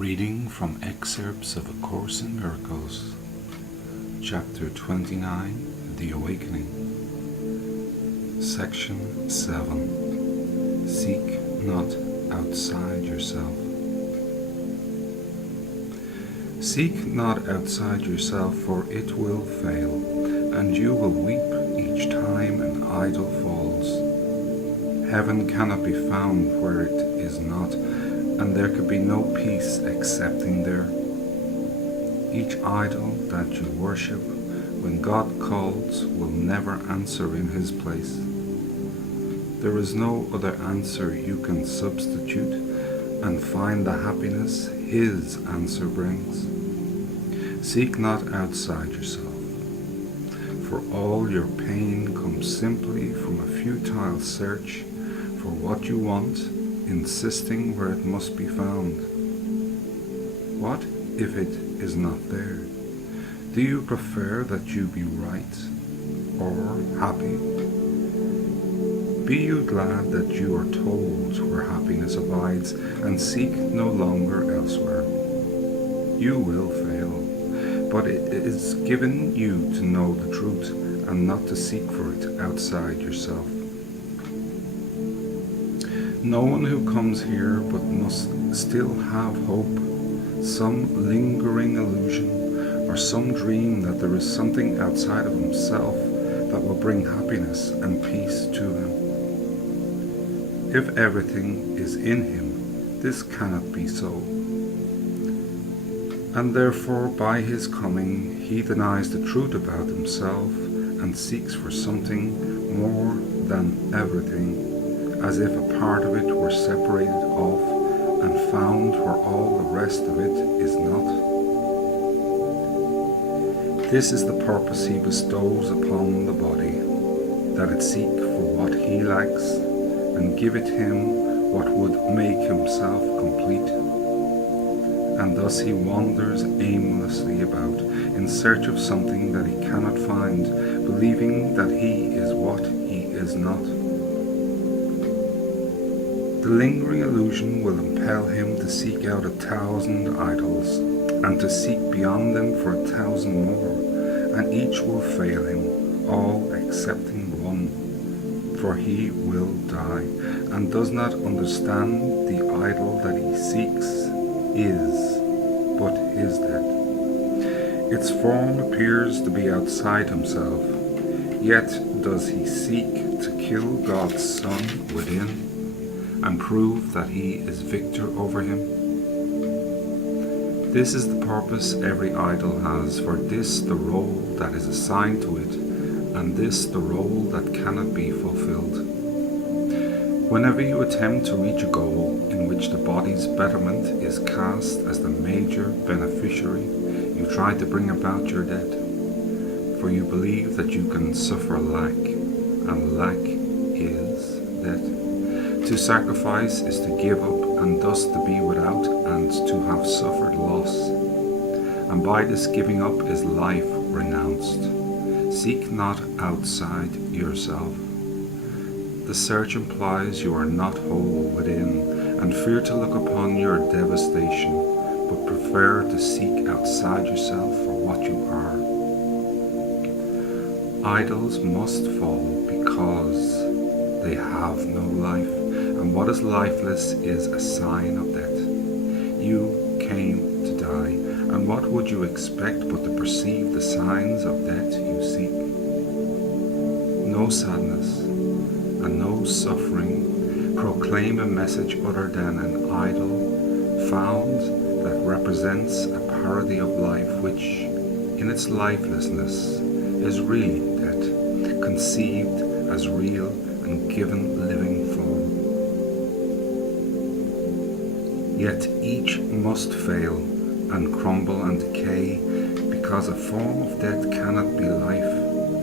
Reading from excerpts of A Course in Miracles, Chapter 29, The Awakening, Section 7, Seek not outside yourself. Seek not outside yourself, for it will fail, and you will weep each time an idol falls. Heaven cannot be found where it is not, and there could be no peace excepting there. Each idol that you worship, when God calls, will never answer in his place. There is no other answer you can substitute and find the happiness his answer brings. Seek not outside yourself, for all your pain comes simply from a futile search for what you want, insisting where it must be found. What if it is not there? Do you prefer that you be right or happy? Be you glad that you are told where happiness abides, and seek no longer elsewhere. You will fail, but it is given you to know the truth and not to seek for it outside yourself. No one who comes here but must still have hope, some lingering illusion, or some dream that there is something outside of himself that will bring happiness and peace to him. If everything is in him, this cannot be so. And therefore by his coming he denies the truth about himself and seeks for something more than everything, as if a part of it were separated off and found where all the rest of it is not. This is the purpose he bestows upon the body, that it seek for what he lacks, and give it him what would make himself complete. And thus he wanders aimlessly about in search of something that he cannot find, believing that he is what he is not. The lingering illusion will impel him to seek out 1,000 idols, and to seek beyond them for 1,000 more, and each will fail him, all excepting one, for he will die, and does not understand the idol that he seeks is but his death. Its form appears to be outside himself, yet does he seek to kill God's Son within, and prove that he is victor over him. This is the purpose every idol has, for this the role that is assigned to it, and this the role that cannot be fulfilled. Whenever you attempt to reach a goal in which the body's betterment is cast as the major beneficiary, you try to bring about your death, for you believe that you can suffer lack, and lack is death. To sacrifice is to give up, and thus to be without, and to have suffered loss. And by this giving up is life renounced. Seek not outside yourself. The search implies you are not whole within, and fear to look upon your devastation, but prefer to seek outside yourself for what you are. Idols must fall because they have no life, and what is lifeless is a sign of death. You came to die, and what would you expect but to perceive the signs of death you seek? No sadness and no suffering proclaim a message other than an idol found that represents a parody of life which, in its lifelessness, is really death, conceived as real and given living form. Yet each must fail and crumble and decay, because a form of death cannot be life,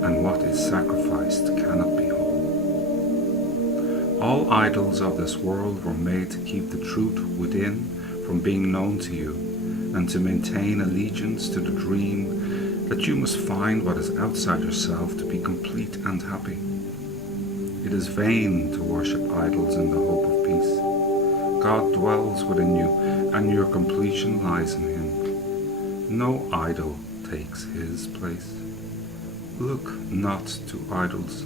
and what is sacrificed cannot be whole. All idols of this world were made to keep the truth within from being known to you, and to maintain allegiance to the dream that you must find what is outside yourself to be complete and happy. It is vain to worship idols in the hope of peace. God dwells within you, and your completion lies in him. No idol takes his place. Look not to idols.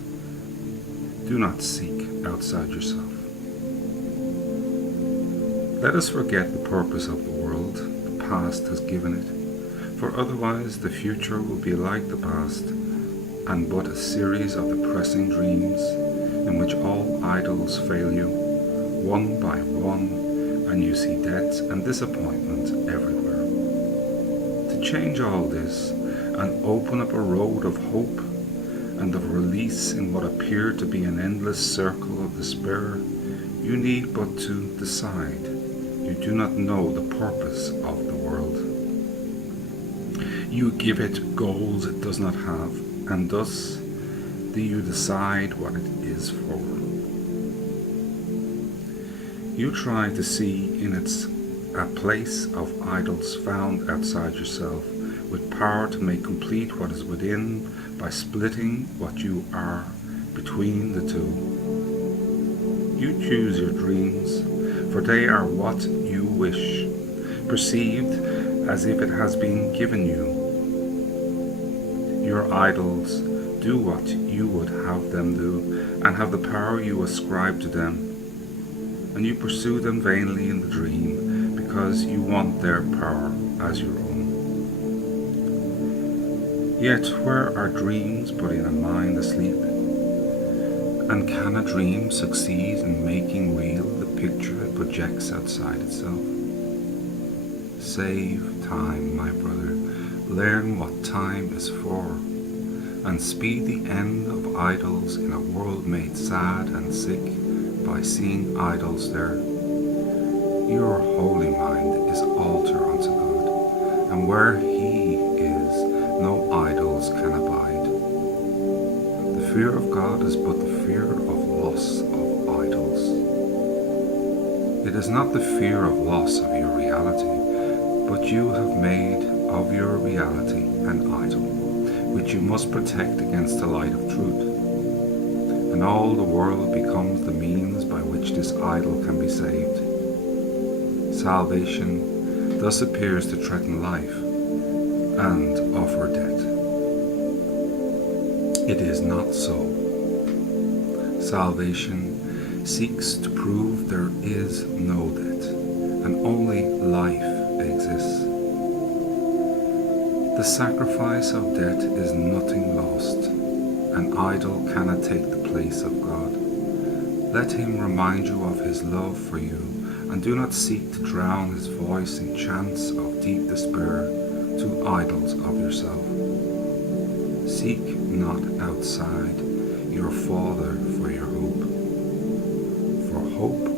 Do not seek outside yourself. Let us forget the purpose of the world the past has given it, for otherwise the future will be like the past, and but a series of depressing dreams in which all idols fail you, one by one, and you see death and disappointment everywhere. To change all this and open up a road of hope and of release in what appeared to be an endless circle of despair, you need but to decide. You do not know the purpose of the world. You give it goals it does not have, and thus do you decide what it is for. You try to see in its a place of idols found outside yourself, with power to make complete what is within by splitting what you are between the two. You choose your dreams, for they are what you wish, perceived as if it has been given you. Your idols do what you would have them do, and have the power you ascribe to them, and you pursue them vainly in the dream, because you want their power as your own. Yet where are dreams but in a mind asleep? And can a dream succeed in making real the picture it projects outside itself? Save time, my brother, learn what time is for, and speed the end of idols in a world made sad and sick by seeing idols there. Your holy mind is altar unto God, and where He is, no idols can abide. The fear of God is but the fear of loss of idols. It is not the fear of loss of your reality, but you have made of your reality an idol, which you must protect against the light of truth. And all the world becomes the means by which this idol can be saved. Salvation thus appears to threaten life and offer death. It is not so. Salvation seeks to prove there is no death, and only life exists. The sacrifice of death is nothing lost. An idol cannot take the place of God. Let him remind you of his love for you, and do not seek to drown his voice in chants of deep despair to idols of yourself. Seek not outside your Father for your hope, for hope